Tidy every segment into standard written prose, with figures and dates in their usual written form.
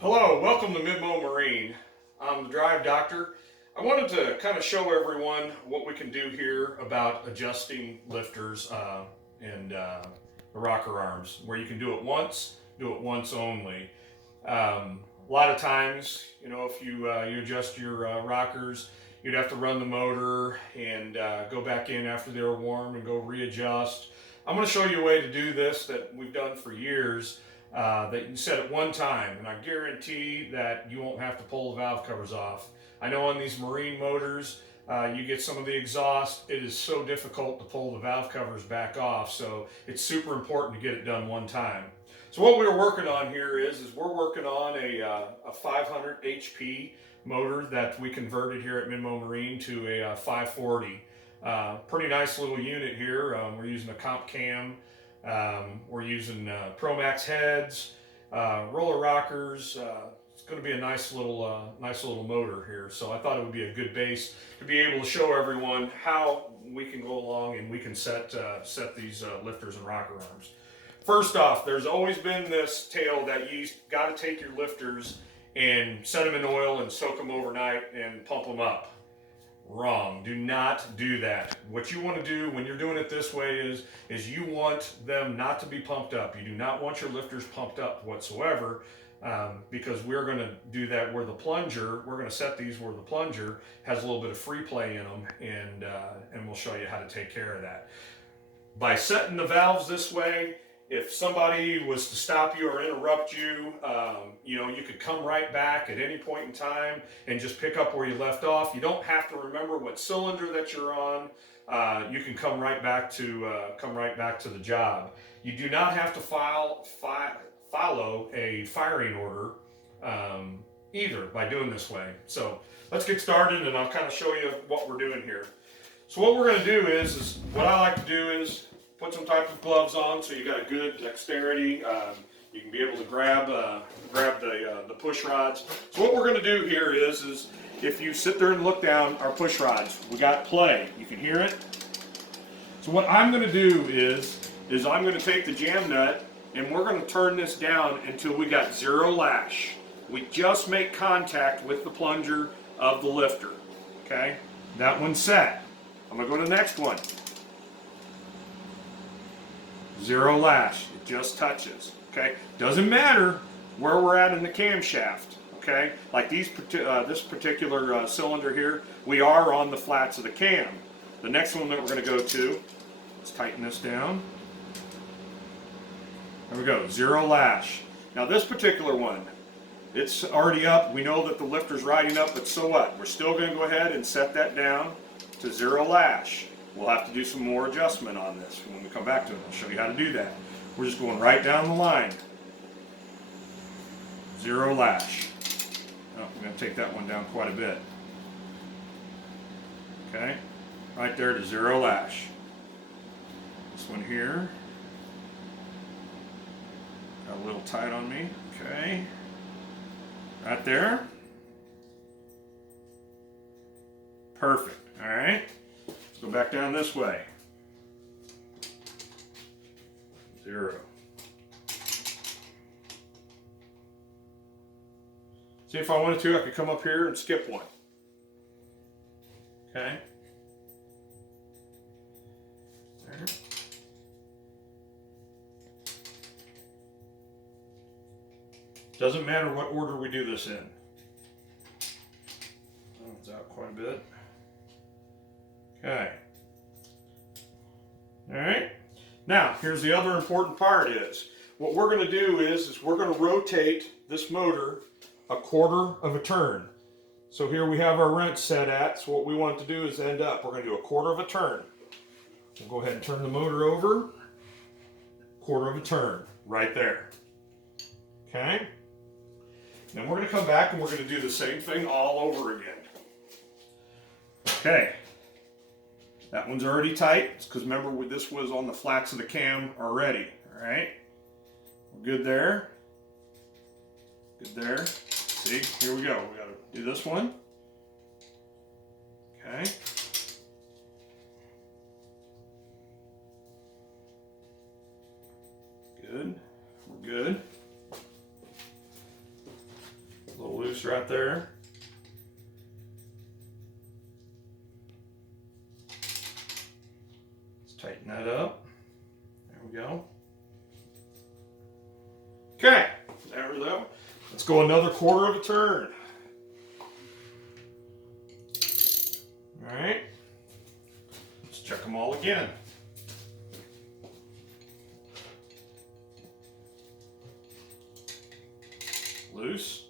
Hello, welcome to Midmo Marine. I'm the drive doctor. I wanted to kind of show everyone what we can do here about adjusting lifters and the rocker arms, where you can do it once only. A lot of times, if you adjust your rockers, you'd have to run the motor and go back in after they're warm and go readjust. I'm going to show you a way to do this that we've done for years that you set at one time, and I guarantee that you won't have to pull the valve covers off. I know on these marine motors, you get some of the exhaust. It is so difficult to pull the valve covers back off, so it's super important to get it done one time. So what we're working on here is we're working on a 500 HP motor that we converted here at Midmo Marine to a 540. Pretty nice little unit here. We're using a comp cam. We're using Promax heads, roller rockers. It's going to be a nice little motor here. So I thought it would be a good base to be able to show everyone how we can go along and we can set these lifters and rocker arms. First off, there's always been this tale that you got to take your lifters and set them in oil and soak them overnight and pump them up. Wrong. Do not do that. What you want to do when you're doing it this way is you want them not to be pumped up. You do not want your lifters pumped up whatsoever, because we're going to do that where we're going to set these where the plunger has a little bit of free play in them, and we'll show you how to take care of that. By setting the valves this way, if somebody was to stop you or interrupt you, you could come right back at any point in time and just pick up where you left off. You don't have to remember what cylinder that you're on. You can come right back to the job. You do not have to follow a firing order either by doing this way. So let's get started, and I'll kind of show you what we're doing here. So what we're going to do is what I like to do is put some type of gloves on so you got a good dexterity. You can be able to grab the push rods. So what we're going to do here is if you sit there and look down our push rods, we got play. You can hear it. So what I'm going to do is I'm going to take the jam nut and we're going to turn this down until we got zero lash. We just make contact with the plunger of the lifter. Okay, that one's set. I'm going to go to the next one. Zero lash, it just touches, okay? Doesn't matter where we're at in the camshaft, okay? Like this particular cylinder here, we are on the flats of the cam. The next one that we're gonna go to, let's tighten this down. There we go, zero lash. Now this particular one, it's already up. We know that the lifter's riding up, but so what? We're still gonna go ahead and set that down to zero lash. We'll have to do some more adjustment on this when we come back to it. I'll show you how to do that. We're just going right down the line. Zero lash. Oh, I'm going to take that one down quite a bit. Okay, right there to zero lash. This one here. Got a little tight on me. Okay, right there. Perfect. All right. Go back down this way. Zero. See, if I wanted to, I could come up here and skip one. Okay. There. Doesn't matter what order we do this in. Oh, it's out quite a bit. Okay. All right. Now, here's the other important part is, what we're going to do is we're going to rotate this motor a quarter of a turn. So here we have our wrench set at, so what we want it to do is end up, we're going to do a quarter of a turn. We'll go ahead and turn the motor over, quarter of a turn, right there. Okay. Then we're going to come back and we're going to do the same thing all over again. Okay. That one's already tight. It's because remember this was on the flats of the cam already. All right, we're good there. Good there. See, here we go. We got to do this one. Okay. Good. We're good. right there. Let's tighten that up. There we go. Okay, there we go. Let's go another quarter of a turn. All right, let's check them all again. Loose.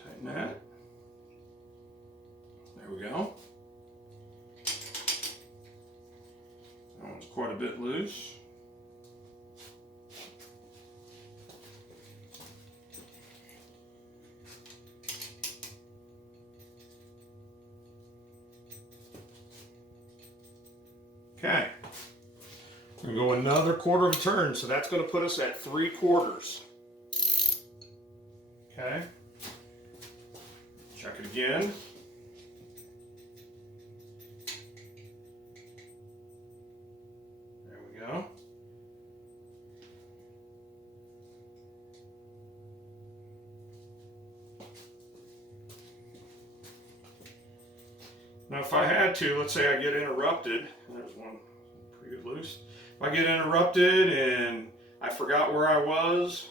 Tighten that. There we go. That one's quite a bit loose. Okay, we're going to go another quarter of a turn, so that's going to put us at 3/4. Okay, check it again. There we go. Now if I had to, let's say I get interrupted, there's one pretty good loose. If I get interrupted and I forgot where I was,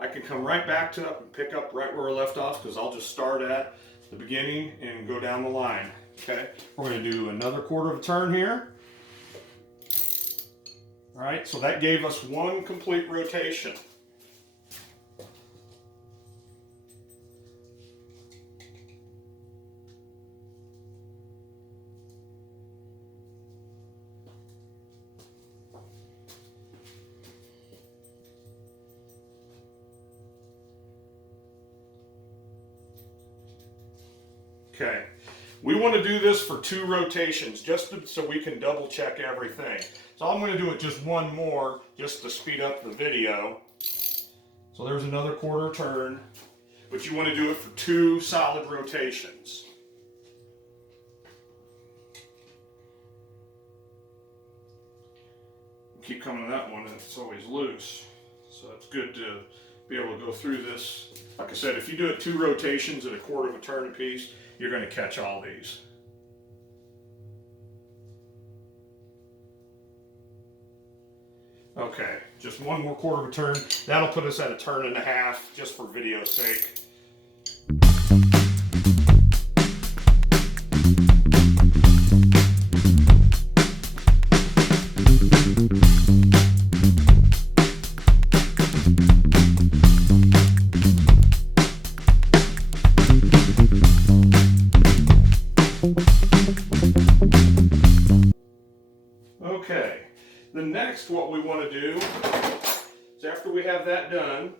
I can come right back to it and pick up right where I left off, because I'll just start at the beginning and go down the line. Okay, we're going to do another quarter of a turn here. All right, so that gave us one complete rotation. Okay, we want to do this for 2 rotations, so we can double check everything. So I'm going to do it just one more, just to speed up the video. So there's another quarter turn, but you want to do it for 2 solid rotations. Keep coming to that one, and it's always loose. So it's good to be able to go through this. Like I said, if you do it 2 rotations at a quarter of a turn apiece, you're going to catch all these. Okay, just one more quarter of a turn. That'll put us at a 1.5 turns, just for video's sake. Okay, the next what we want to do is, after we have that done,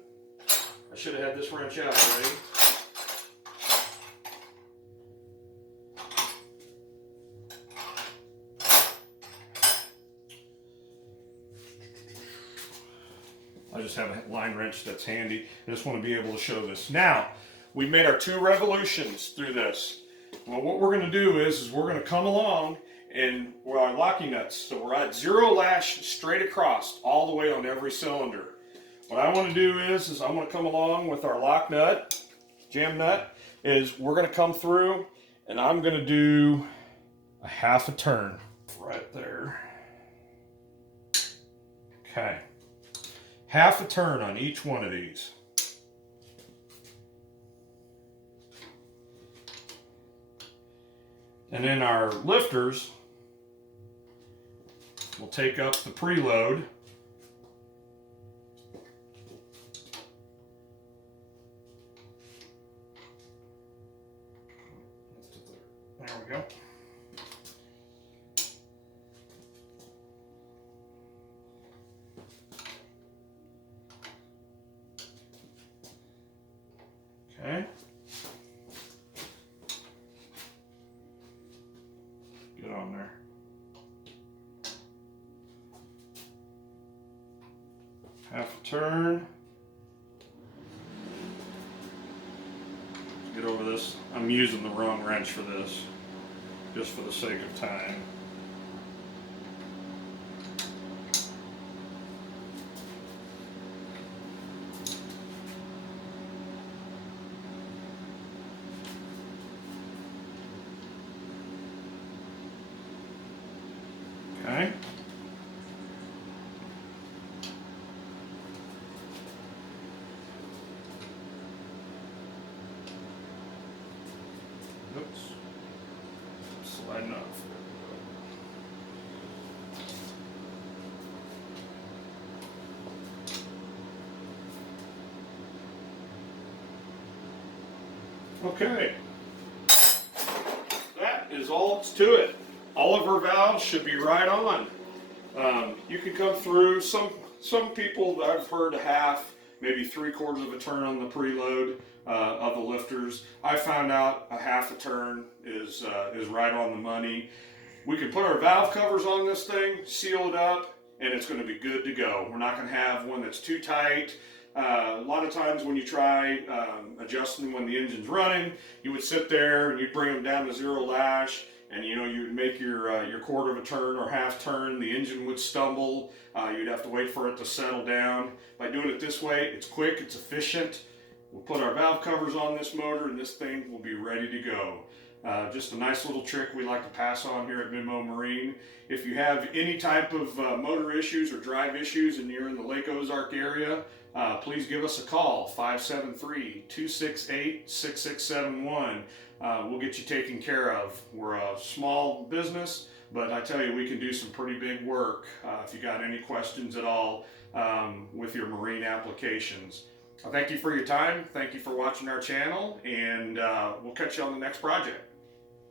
I should have had this wrench out already. I just have a line wrench that's handy. I just want to be able to show this. Now, we made our 2 revolutions through this. Well, what we're going to do is we're going to come along and we're our locking nuts. So we're at 0 lash straight across, all the way on every cylinder. What I want to do is I want to come along with our lock nut, jam nut, is we're going to come through and I'm going to do a 1/2 turn right there. Okay. 1/2 turn on each one of these. And then our lifters will take up the preload. There we go. Okay. Get on there. Half a turn. Get over this. I'm using the wrong wrench for this, just for the sake of time. enough. Okay, that is all it's to it. All of our valves should be right on. You can come through, some people that I've heard a half, maybe 3/4 of a turn on the preload of the lifters. I found out a half a turn is right on the money. We can put our valve covers on this thing, seal it up, and it's going to be good to go. We're not going to have one that's too tight. A lot of times when you try adjusting when the engine's running, you would sit there and you'd bring them down to 0 lash, and you would make your 1/4 of a turn or half turn. The engine would stumble. You'd have to wait for it to settle down. By doing it this way, it's quick, it's efficient. We'll put our valve covers on this motor, and this thing will be ready to go. Just a nice little trick we like to pass on here at Midmo Marine. If you have any type of motor issues or drive issues and you're in the Lake Ozark area, please give us a call, 573-268-6671. We'll get you taken care of. We're a small business, but I tell you, we can do some pretty big work if you got any questions at all with your marine applications. Thank you for your time. Thank you for watching our channel, and we'll catch you on the next project.